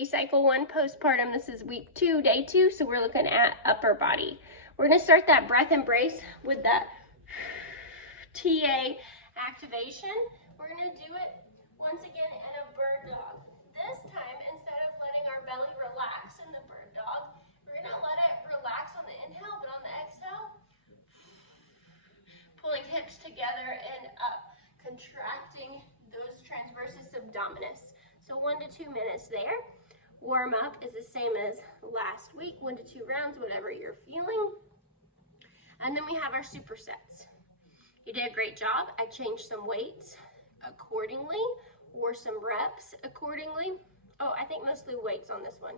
Katie, cycle 1 postpartum. This is week 2, day 2, so we're looking at upper body. We're gonna start that breath embrace with that TA activation. We're gonna do it once again in a bird dog. This time, instead of letting our belly relax in the bird dog, we're gonna let it relax on the inhale, but on the exhale, pulling hips together and up, contracting those transversus abdominis. So 1 to 2 minutes there. Warm up is the same as last week, 1 to 2 rounds, whatever you're feeling. And then we have our supersets. You did a great job. I changed some weights accordingly, or some reps accordingly. Oh, I think mostly weights on this one.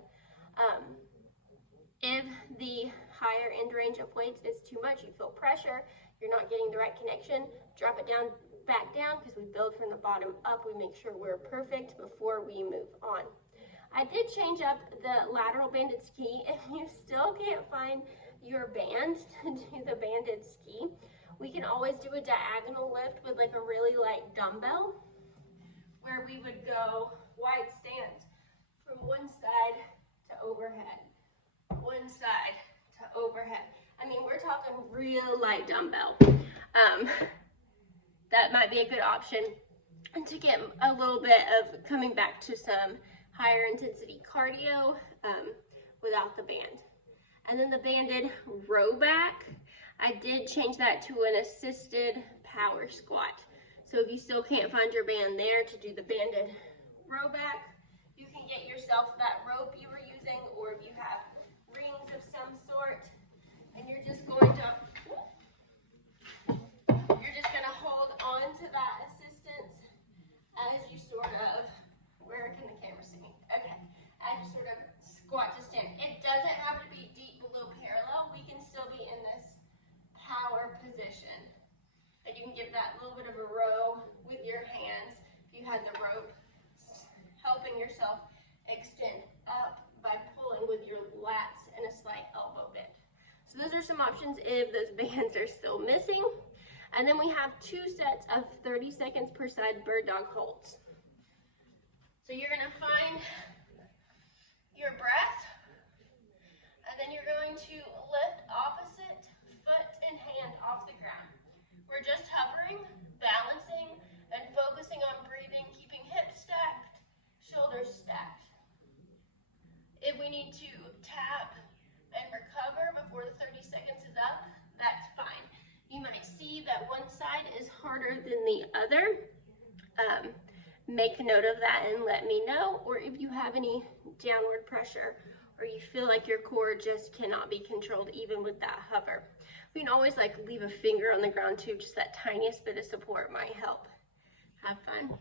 If the higher end range of weights is too much, you feel pressure, you're not getting the right connection, drop it down, back down, because we build from the bottom up. We make sure we're perfect before we move on. I did change up the lateral banded ski. If you still can't find your band to do the banded ski, we can always do a diagonal lift with like a really light dumbbell, where we would go wide stance from one side to overhead, one side to overhead. I mean, we're talking real light dumbbell. That might be a good option to get a little bit of coming back to some higher intensity cardio without the band. And then the banded row back, I did change that to an assisted power squat. So if you still can't find your band there to do the banded row back, you can get yourself that rope you were using, or if you have rings of some sort, and you're just going to hold on to that assistance as you sort of, where can the camera see me? Okay, as you sort of squat to stand. It doesn't have to be deep below parallel. We can still be in this power position. And you can give that little bit of a row with your hands. If you had the rope, helping yourself extend up by pulling with your lats and a slight elbow bend. So those are some options if those bands are still missing. And then we have 2 sets of 30 seconds per side bird dog holds. So you're gonna find your breath, and then you're going to lift opposite foot and hand off the ground. We're just hovering, balancing, and focusing on breathing, keeping hips stacked, shoulders stacked. If we need to tap and recover before the 30 seconds is up, that's fine. You might see that one side is harder than the other. Make a note of that and let me know. Or if you have any downward pressure, or you feel like your core just cannot be controlled even with that hover. We can always like leave a finger on the ground too, just that tiniest bit of support might help. Have fun.